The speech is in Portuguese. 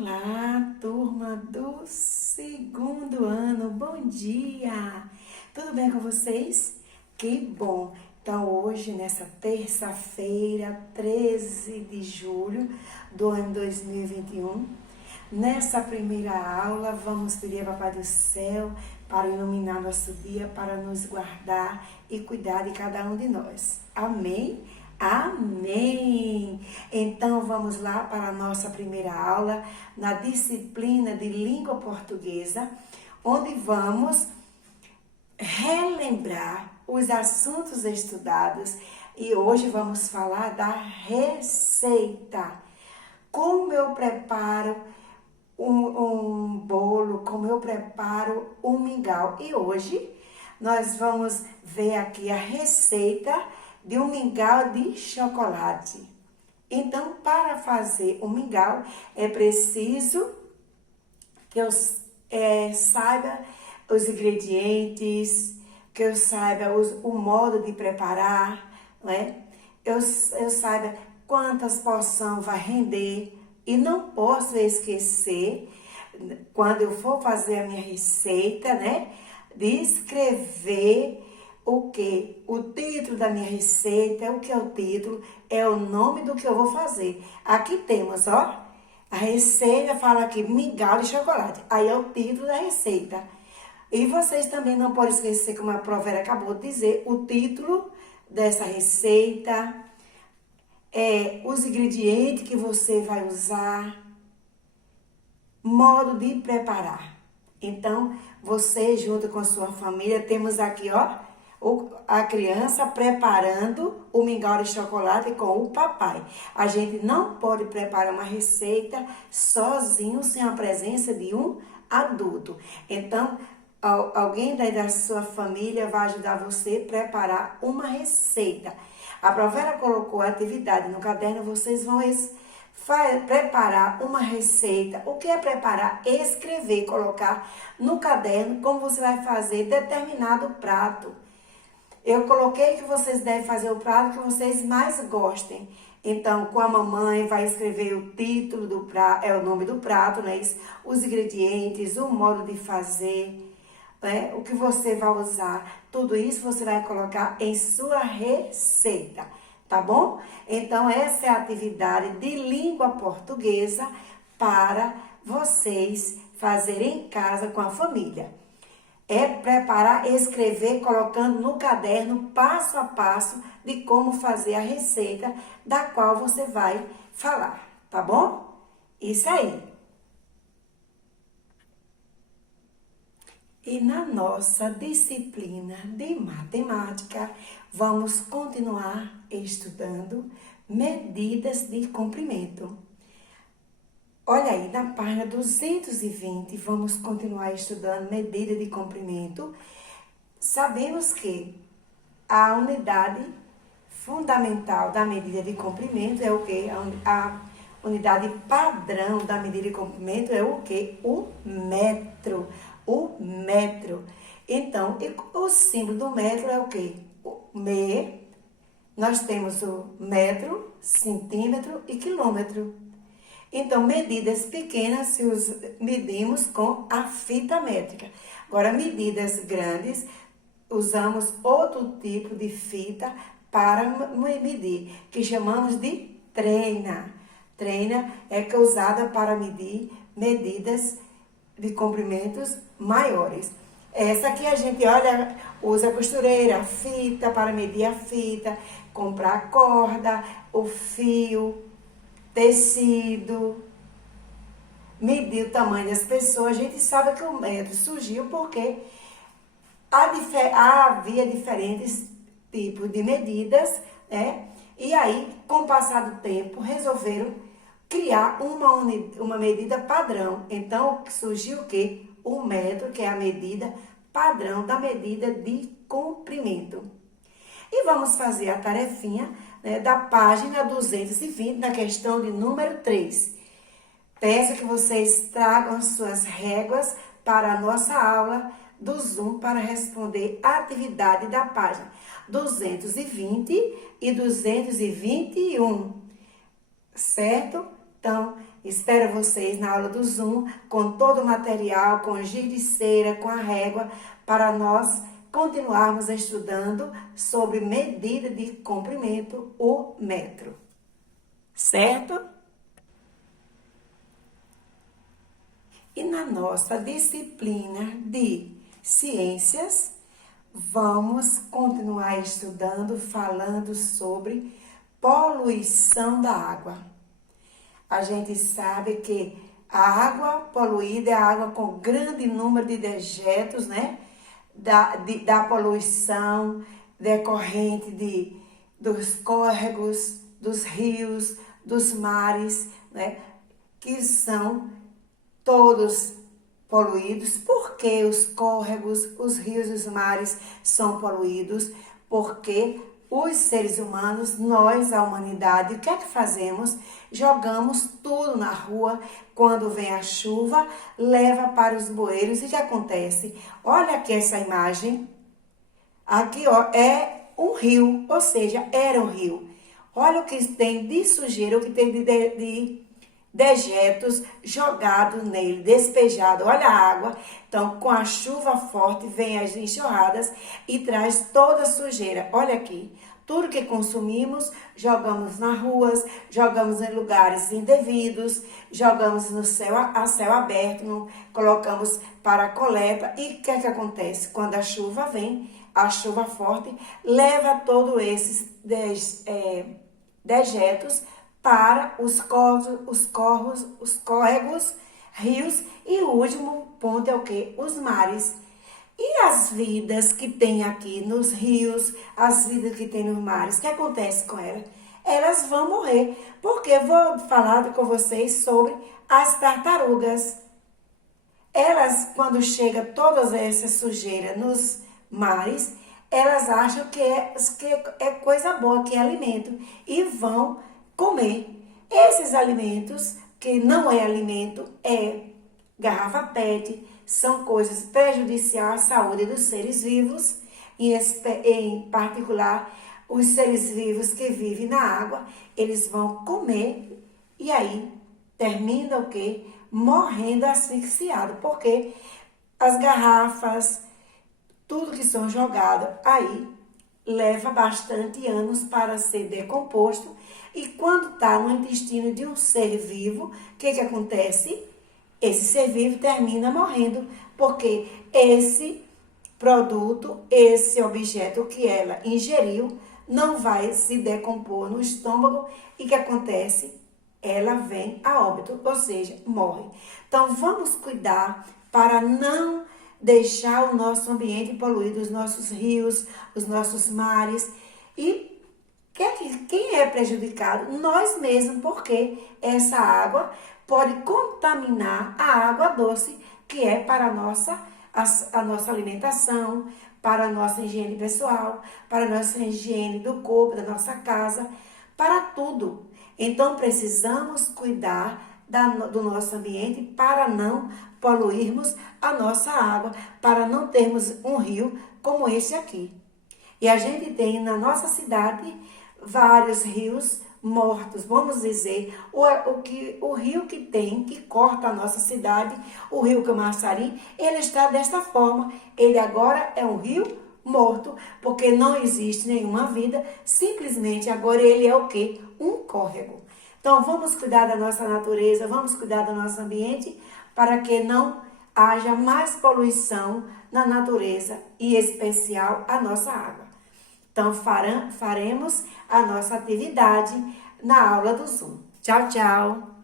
Olá, turma do segundo ano, bom dia! Tudo bem com vocês? Que bom! Então, hoje, nessa terça-feira, 13 de julho do ano 2021, nessa primeira aula, vamos pedir ao Papai do Céu para iluminar nosso dia, para nos guardar e cuidar de cada um de nós. Amém? Amém! Então vamos lá para a nossa primeira aula na disciplina de língua portuguesa, onde vamos relembrar os assuntos estudados e hoje vamos falar da receita. Como eu preparo um bolo, como eu preparo um mingau. E hoje nós vamos ver aqui a receita de um mingau de chocolate. Então, para fazer um mingau, é preciso que eu saiba os ingredientes, que eu saiba o modo de preparar, né? Eu saiba quantas porções vai render. E não posso esquecer, quando eu for fazer a minha receita, né? De escrever o que? O título da minha receita, o que é o título? É o nome do que eu vou fazer. Aqui temos, ó, a receita fala aqui, mingau de chocolate. Aí é o título da receita. E vocês também não podem esquecer, como a Provera acabou de dizer, o título dessa receita, os ingredientes que você vai usar, modo de preparar. Então, você junto com a sua família, temos aqui, ó, a criança preparando o mingau de chocolate com o papai. A gente não pode preparar uma receita sozinho, sem a presença de um adulto. Então, alguém daí da sua família vai ajudar você a preparar uma receita. A Provera colocou a atividade no caderno, vocês vão preparar uma receita. O que é preparar? Escrever, colocar no caderno como você vai fazer determinado prato. Eu coloquei que vocês devem fazer o prato que vocês mais gostem. Então, com a mamãe, vai escrever o título do prato, o nome do prato, né? Os ingredientes, o modo de fazer, né? O que você vai usar. Tudo isso você vai colocar em sua receita, tá bom? Então, essa é a atividade de língua portuguesa para vocês fazerem em casa com a família. É preparar, escrever, colocando no caderno passo a passo de como fazer a receita da qual você vai falar, tá bom? Isso aí. E na nossa disciplina de matemática, vamos continuar estudando medidas de comprimento. Olha aí, na página 220, vamos continuar estudando medida de comprimento. Sabemos que a unidade fundamental da medida de comprimento é o quê? A unidade padrão da medida de comprimento é o quê? O metro. O metro. Então, o símbolo do metro é o quê? O me. Nós temos o metro, centímetro e quilômetro. Então, medidas pequenas medimos com a fita métrica. Agora, medidas grandes, usamos outro tipo de fita para medir, que chamamos de treina. Treina é que é usada para medir medidas de comprimentos maiores. Essa aqui a gente, olha, usa a costureira, a fita para medir a fita, comprar a corda, o fio, tecido, medir o tamanho das pessoas. A gente sabe que o metro surgiu porque havia diferentes tipos de medidas, né? E aí, com o passar do tempo, resolveram criar uma medida padrão. Então, surgiu o quê? O metro, que é a medida padrão da medida de comprimento. E vamos fazer a tarefinha, né, da página 220, na questão de número 3. Peço que vocês tragam as suas réguas para a nossa aula do Zoom para responder a atividade da página 220 e 221, certo? Então, Espero vocês na aula do Zoom, com todo o material, com giz de cera, com a régua, para nós continuarmos estudando sobre medida de comprimento, o metro. Certo? E na nossa disciplina de ciências, vamos continuar estudando, falando sobre poluição da água. A gente sabe que a água poluída é a água com grande número de dejetos, né? Da poluição decorrente dos córregos, dos rios, dos mares, né? Que são todos poluídos. Por que os córregos, os rios e os mares são poluídos? Porque os seres humanos, nós, a humanidade, o que é que fazemos? Jogamos tudo na rua. Quando vem a chuva, leva para os bueiros. E o que acontece? Olha aqui essa imagem. Aqui, ó, é um rio, ou seja, era um rio. Olha o que tem de sujeira, o que tem de dejetos jogados nele, despejado. Olha a água. Então, com a chuva forte, vem as enxurradas e traz toda a sujeira. Olha aqui. Tudo que consumimos, jogamos nas ruas, jogamos em lugares indevidos, jogamos no céu, a céu aberto, colocamos para a coleta. E o que é que acontece? Quando a chuva vem, a chuva forte, leva todos esses dejetos para os córregos, rios, e o último ponto é o quê? Os mares. E as vidas que tem aqui nos rios, as vidas que tem nos mares, o que acontece com elas? Elas vão morrer, porque eu vou falar com vocês sobre as tartarugas. Elas, quando chega toda essa sujeira nos mares, elas acham que é coisa boa, que é alimento, e vão comer. Esses alimentos, que não é alimento, é garrafa PET, são coisas prejudiciais à saúde dos seres vivos, em particular os seres vivos que vivem na água. Eles vão comer e aí termina o quê? Morrendo asfixiado, porque as garrafas, tudo que são jogado aí, leva bastante anos para ser decomposto. E quando está no intestino de um ser vivo, o que acontece? Esse ser vivo termina morrendo, porque esse produto, esse objeto que ela ingeriu, não vai se decompor no estômago. E o que acontece? Ela vem a óbito, ou seja, morre. Então, vamos cuidar para não deixar o nosso ambiente poluído, os nossos rios, os nossos mares. E quem é prejudicado? Nós mesmos, porque essa água pode contaminar a água doce, que é para a nossa alimentação, para a nossa higiene pessoal, para a nossa higiene do corpo, da nossa casa, para tudo. Então, precisamos cuidar do nosso ambiente para não poluirmos a nossa água, para não termos um rio como esse aqui. E a gente tem na nossa cidade vários rios mortos, vamos dizer, o rio que tem, que corta a nossa cidade, o rio Camaçari, ele está desta forma. Ele agora é um rio morto, porque não existe nenhuma vida, simplesmente agora ele é o quê? Um córrego. Então, vamos cuidar da nossa natureza, vamos cuidar do nosso ambiente, para que não haja mais poluição na natureza, e em especial a nossa água. Então, faremos a nossa atividade na aula do Zoom. Tchau, tchau!